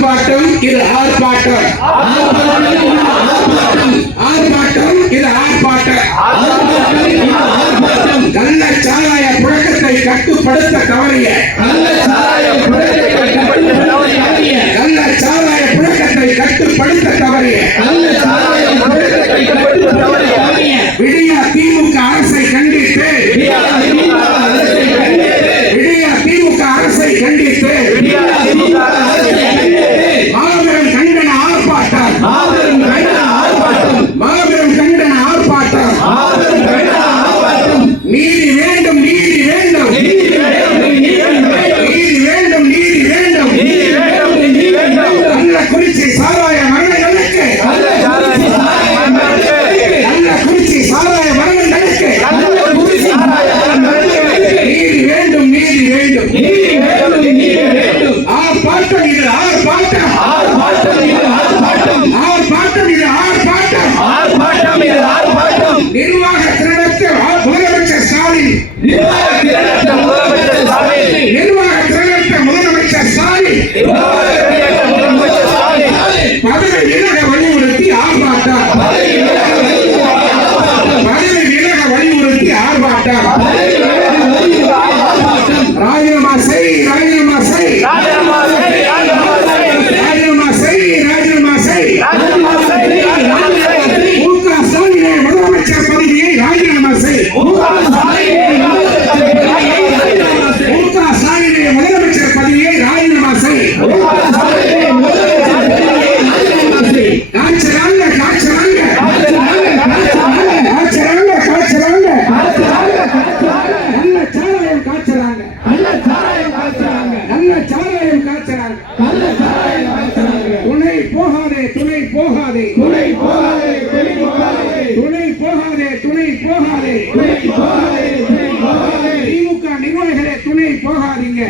ஆர்ப்பாட்டம் இது ஆர்ப்பாட்டம், ஆர்ப்பாட்டம் இது ஆர்ப்பாட்டம். கள்ளச்சாராய புழக்கத்தை கட்டுப்படுத்த தவறிய, கள்ளச்சாராய புழக்கத்தை கட்டுப்படுத்த தவறிய விடியா திமுக அரசை கண்டித்து, விடியா திமுக அரசை கண்டித்து மாபெரும் கண்டன ஆர்ப்பாட்டம், மாபெரும் கண்டன ஆர்ப்பாட்டம். நீதி வேண்டும், நீதி வேண்டும், நீதி வேண்டும், நீதி வேண்டும். கள்ளக்குறிச்சி சாராய மரணங்களுக்கு, கள்ளக்குறிச்சி சாராய மரணங்களுக்கு நீதி வேண்டும், நீதி வேண்டும். ஆர்ப்பாட்டம் இது ஆர்ப்பாட்டம், ஆர்ப்பாட்டம் இது ஆர்ப்பாட்டம். நிர்வாக திரட்டத்தை முதலமைச்சர் ஸ்டாலின், நிர்வாக திரட்டத்தை முதலமைச்சர் ஸ்டாலின் பதவி விலக வலியுறுத்தி ஆர்ப்பாட்டம், பதவி விலக வலியுறுத்தி ஆர்ப்பாட்டம். ராஜினாமா செய், ராஜினாமா செய், ராஜினாமா செய், ராஜினாமா செய். முக ஸ்டாலினை முதலமைச்சர் பதவியை ராஜினாமா செய், முக ஸ்டாலினை முதலமைச்சர் பதவியை ராஜினாமா செய். காய்ச்சலாங்க, காய்ச்சலாங்க, காய்ச்சலாங்க, காய்ச்சலாங்க. நல்ல சாராயம் காய்ச்சலாங்க, நல்ல சாராயம் காய்ச்சலாங்க, நல்ல சாராயம் காய்ச்சலாங்க. துணை போகாதே, துணை போகாதே, துணை போகாதே, துணை போகாதே, துணை போகாதே, துணை போகாதே, துணை போகாதே, துணை போகாதே. திமுக நிர்வாகிகளே துணை போகாதீங்க,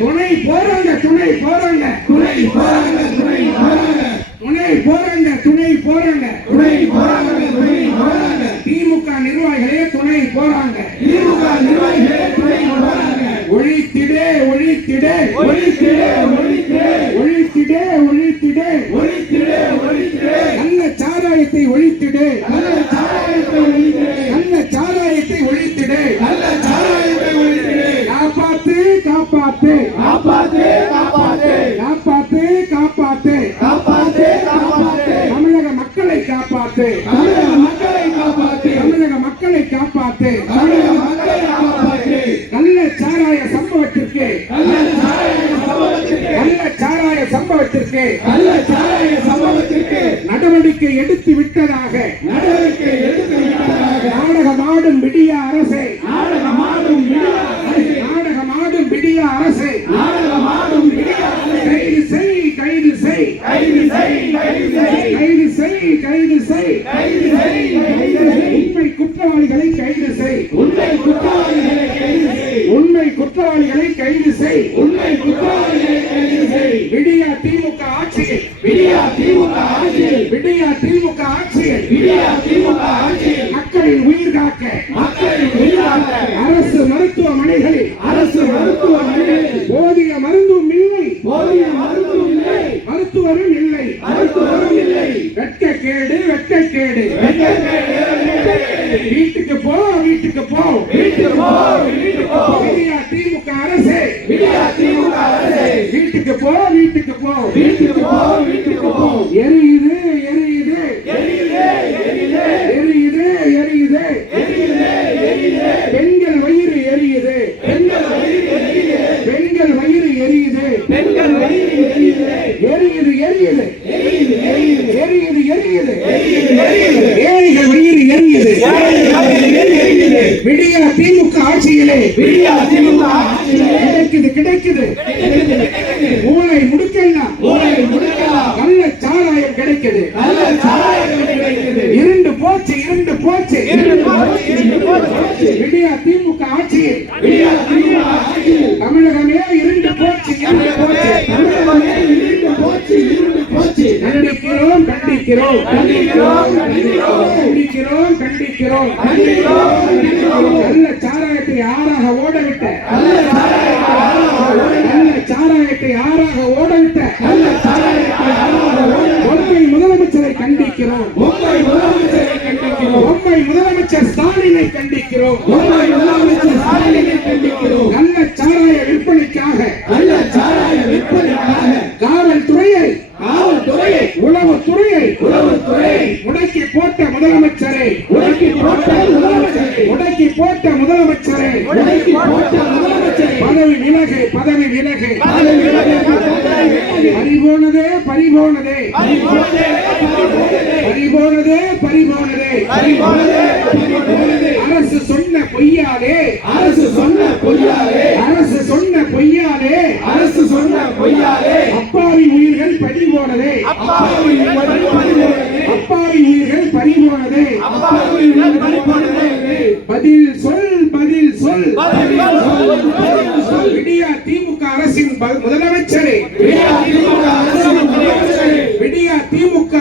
துணை போறாங்க, துணை போறாங்க, துணை போறாங்க, துணை போறாங்க, துணை போறாங்க, துணை போறாங்க, துணை போறாங்க, துணை போறாங்க. திமுக நிர்வாகிகளே துணை போறாங்க, திமுக நிர்வாகிகளே துணை போறாங்க. ஒழித்திடே, ஒழித்திடே, ஒழித்திடே, ஒழித்திடே, ஒழித்திடே, ஒழித்திடே, ஒழித்திடே, ஒழித்திடே. நல்ல சாராயத்தை ஒழித்திடே, நல்ல சாராயத்தை ஒழித்திடே, நல்ல சாராயத்தை ஒழித்திடே, நல்ல சாராயத்தை ஒழித்திடே. காப்பாத்து, காப்பாத்து, காப்பாத்து, காப்பாத்து, காப்பாத்து, காப்பாத்து, காப்பாத்து, காப்பாத்து. தமிழக மக்களை காப்பாத்து, தமிழக மக்களை காப்பாத்து, தமிழக மக்களை காப்பாத்து, தமிழக மக்களை காப்பாத்து. நல்ல சாராய சம்பவத்திற்கு, நல்ல சாராய சம்பவத்திற்கு, நல்ல சாராய சம்பவத்திற்கு, நல்ல சாராய சம்பவத்திற்கு நடவடிக்கை எடுத்து விட்டதாக, நடவடிக்கை எடுத்து விட்டதாக நாடகமாடும் விடிய அரசே, நாடகமாடும் விடிய அரசே, நாடகமாடும் விடிய அரசே, நாடகமாடும் விடிய அரசே. கைது செய், கைது செய், கைது செய், கைது செய், கைது செய், கைது செய், கைது செய், கைது செய். உண்மை குற்றவாளிகளை கைது செய், உண்மை குற்றவாளிகளை கைது செய், உண்மை குற்றவாளிகளை கைது செய், உண்மை குற்றவாளிகளை கைது செய். விடியா திமுக ஆட்சியில், விடியா திமுக ஆட்சியில், விடியா திமுக ஆட்சியில், விடியா திமுக ஆட்சியில் மக்களின் உயிர் காக்க, மக்களின் உயிர் காக்க அரசு மருத்துவமனைகளில், அரசு மருத்துவமனைகளில் போதிய மருந்தும் இல்லை, போதிய மருந்தும் இல்லை, மருத்துவரும் இல்லை, மருத்துவரும் இல்லை. வெட்கக்கேடு, வெட்கக்கேடு, வெட்கக்கேடு. வீட்டுக்கு போ, வீட்டுக்கு போ, வீட்டுக்கு போ, வீட்டுக்கு போ. விடியா திமுக அரசே, விடியா திமுக அரசே வீட்டுக்கு போ, வீட்டுக்கு போ, வீட்டுக்கு போ, வீட்டுக்கு போ. எரியுது, எரியுது, எரியுது, எரியுது, எரியுது, எரியுது, எரியுது, எரியுது. பெண்கள் வயிறு எரியுது, பெண்கள் வயிறு எரியுது, பெண்கள் வயிறு எரியுது, பெண்கள் வயிறு எரியுது, எரியுது, எரியுது, எரியுது, எரியுது, எரியுது, எரியுது, எரியுது. ஏழைகள் வயிறு எரியுது, எரியுது. விடியா திமுக ஆட்சியிலே, விடியா திமுக ஆட்சியிலே கிடைக்குது, கிடைக்குது. ஊழலை முடுக்கலாம், ஊழலை முடுக்கலாம். நல்ல சாராயம் கிடைக்குது, நல்ல சாராயம் கிடைக்குது. இருண்டு போச்சு, இருண்டு போச்சு, இருண்டு போச்சு, இருண்டு போச்சு. விடியா திமுக ஆட்சியில், விடியா திமுக ஆட்சியில் தமிழகமே இருண்டு போச்சு, இருண்டு போச்சு, தமிழகமே இருண்டு போச்சு, இருண்டு போச்சு. கண்டிக்கிறோம், கண்டிக்கிறோம், கண்டிக்கிறோம், கண்டிக்கிறோம், கண்டிக்கிறோம், கண்டிக்கிறோம், கண்டிக்கிறோம். நல்ல சாராயத்தை ஆறாக ஓடவிட்ட, நல்ல சாராயத்தை கண்டிக்கிறோம். கள்ளச்சாராய விற்பனைக்காக காவல்துறையை உளவுத்துறையை முடக்கி போட்ட முதலமைச்சரை பதவி விலகு பறிபோனதே அரசு சொன்ன பொய்யாலே அப்பாவி உயிர்கள் பறிபோனதே பதில் சொல் விடியா திமுக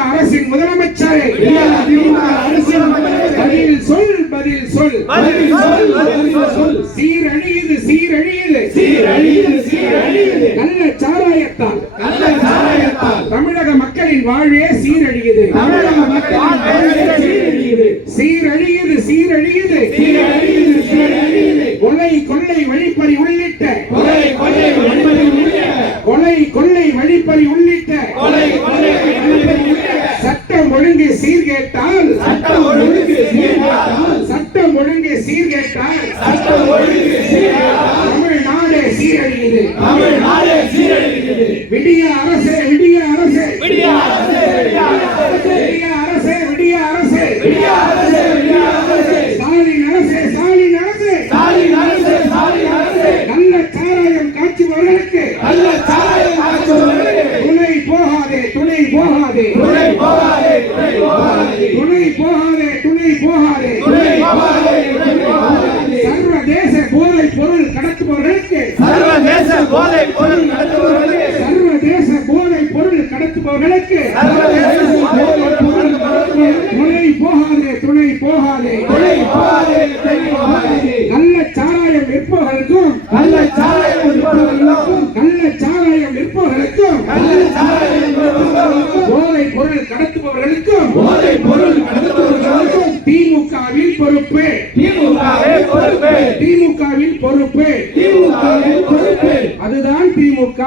அரசின் முதலமைச்சரே சீரழியுது கள்ளச்சாராயத்தால் தமிழக மக்களின் வாழ்வே சீரழியுது கொலை கொள்ளை வழிப்பறி உள்ளிட்ட சட்டம் ஒழுங்கு சீர்கேட்டால் தமிழ்நாடு சீரழியுது. விடிய அரசே ஸ்டாலின் அரசே கள்ளச்சாராயம் காட்சிபவர்களுக்கு துணை போகாதே சர்வதேச போதைப் பொருள் கடத்துபவர்களுக்கு துணை போகாதே கள்ளச்சாராயம் விற்பவர்களுக்கும் போதைப் பொருள் கடத்துபவர்களுக்கும் திமுகவில் பொறுப்பு அதுதான் திமுக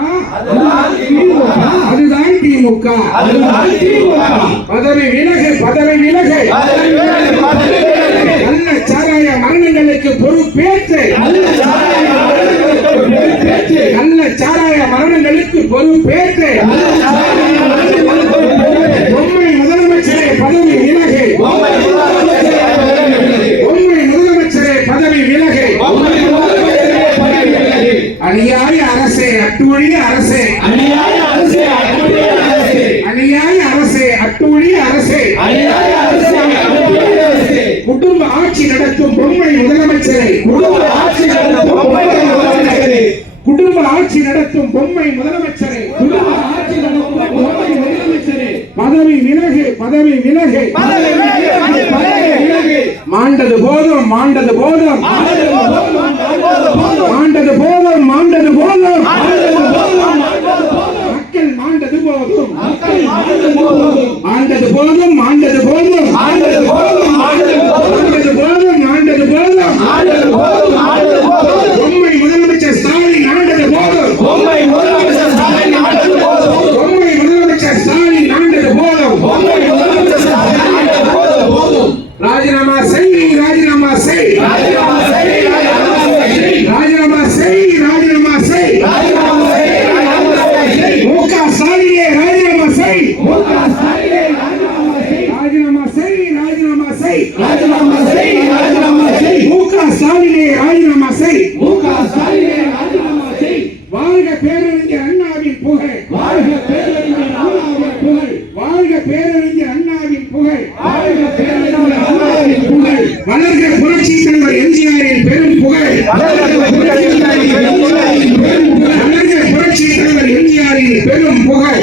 பதவி விலகு கள்ளச்சாராய மரணங்களுக்கு பொறுப்பேற்று பொம்மை முதலமைச்சரே பதவி விலகு அநியாய அரசே அட்டுழிய அரசே குடும்ப ஆட்சி நடத்தும் பொம்மை முதலமைச்சரை பதவி விலகு மாண்டது போதும் மக்கள் மாண்டது போதும் பொம்மை முதலமைச்சர் ஸ்டாலின் ஆண்டது போதும் ராஜினாமா செய் முக ஸ்டாலினே ராஜினாமா செய் வாழ்க பேரறிஞர் அண்ணாவின் புகழ் வளர்க புரட்சி தலைவர் எம்ஜிஆரின் பெரும் புகழ் வளர்க புரட்சி தலைவர் எம்ஜிஆரின் பெரும் புகழ்